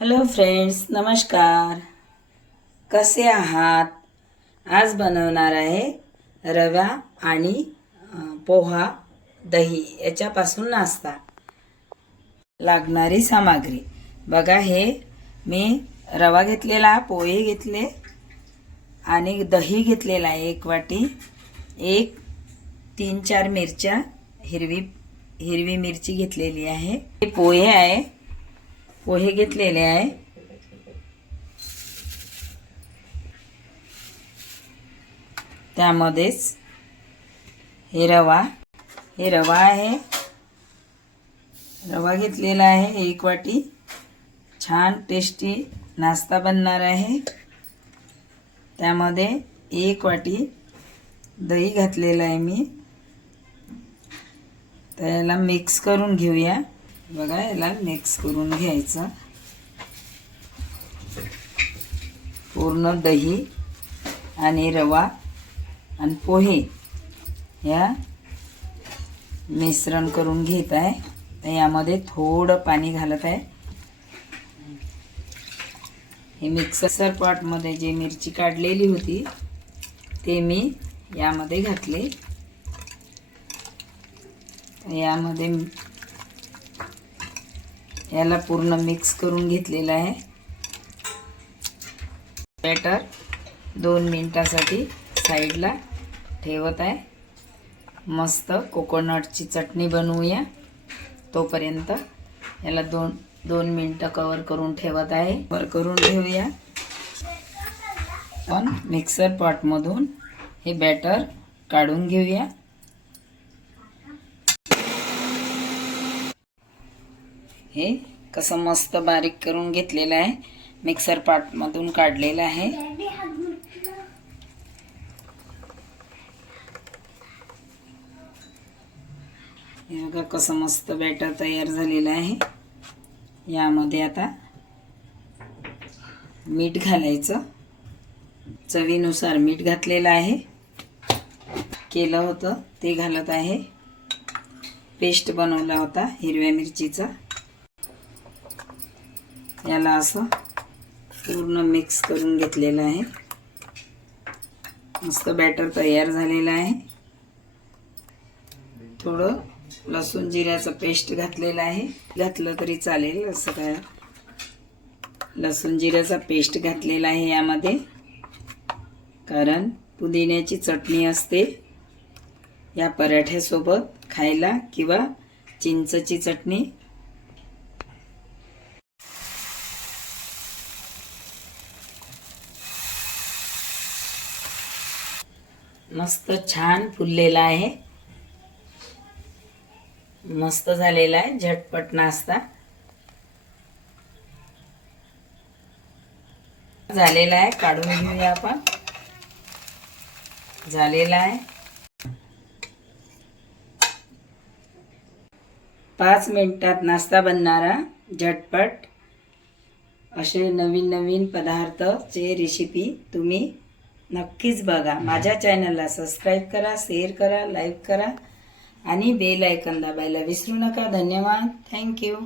Hello friends नमस्कार. कसे आहात? आज बनवणार आहे रवा आणि पोहा दही याच्यापासून नाश्ता. लागणारी सामग्री. बघा हे मी रवा घेतलेला पोहे घेतले आणि दही घेतलेला आहे एक वाटी. एक तीन चार मिरच्या हिरवी हिरवी मिरची घेतलेली आहे. हे पोहे आहे. पोहे घेतलेले आहे. त्यामध्येच हे रवा हे रवा आहे. रवा घेतलेला आहे एक वाटी. छान टेस्टी नाश्ता बनणार आहे. त्यामध्ये एक वाटी दही घातलेलं आहे मी. तर याला मिक्स करून घेऊया. बघा याला मिक्स करून घ्यायचं. पूर्ण दही आणि रवा आणि पोहे या मिश्रण करून घेत आहे. तर यामध्ये थोडं पाणी घालत आहे. हे मिक्सर पॉटमध्ये जी मिरची काढलेली होती ते मी यामध्ये घातले. यामध्ये याला पूर्ण मिक्स करून घेतलेलं आहे. बॅटर दोन मिनटासाठी साईडला ठेवत आहे. मस्त कोकोनटची चटणी बनवूया. तोपर्यंत याला दोन दोन मिनटं कवर करून ठेवत आहे. कवर करून ठेवूया. पण मिक्सर पॉटमधून हे बॅटर काढून घेऊया. हे कसं मस्त बारीक करून घेतलेलं आहे. मिक्सर पाटमधून काढलेलं आहे. हे बघा कसं मस्त बॅटर तयार झालेलं आहे. यामध्ये आता मीठ घालायचं. चवीनुसार मीठ घातलेलं आहे. केलं होतं ते घालत आहे. पेस्ट बनवला होता हिरव्या मिरचीचा. याला असं पूर्ण मिक्स करून घेतलेलं आहे. मस्त बॅटर तयार झालेलं आहे. थोडं लसूण जिऱ्याचं पेस्ट घातलेलं आहे. घातलं तरी चालेल असं काय. लसूण जिऱ्याचा पेस्ट घातलेला आहे यामध्ये. कारण पुदिन्याची चटणी असते. या पराठ्यासोबत खायला किंवा चिंचची चटणी मस्त छान फुललेला आहे. मस्त झालेला आहे झटपट नाश्ता. झालेला आहे काढून घेऊया आपण. झालेला आहे. पाच मिनिटात नाश्ता बनणारा झटपट. असे नवीन नवीन पदार्थचे रेसिपी तुम्ही नक्कीच बघा. माझ्या चॅनलला सबस्क्राईब करा शेअर करा लाईक करा. आणि बेल आयकन दाबायला विसरू नका. धन्यवाद. थँक्यू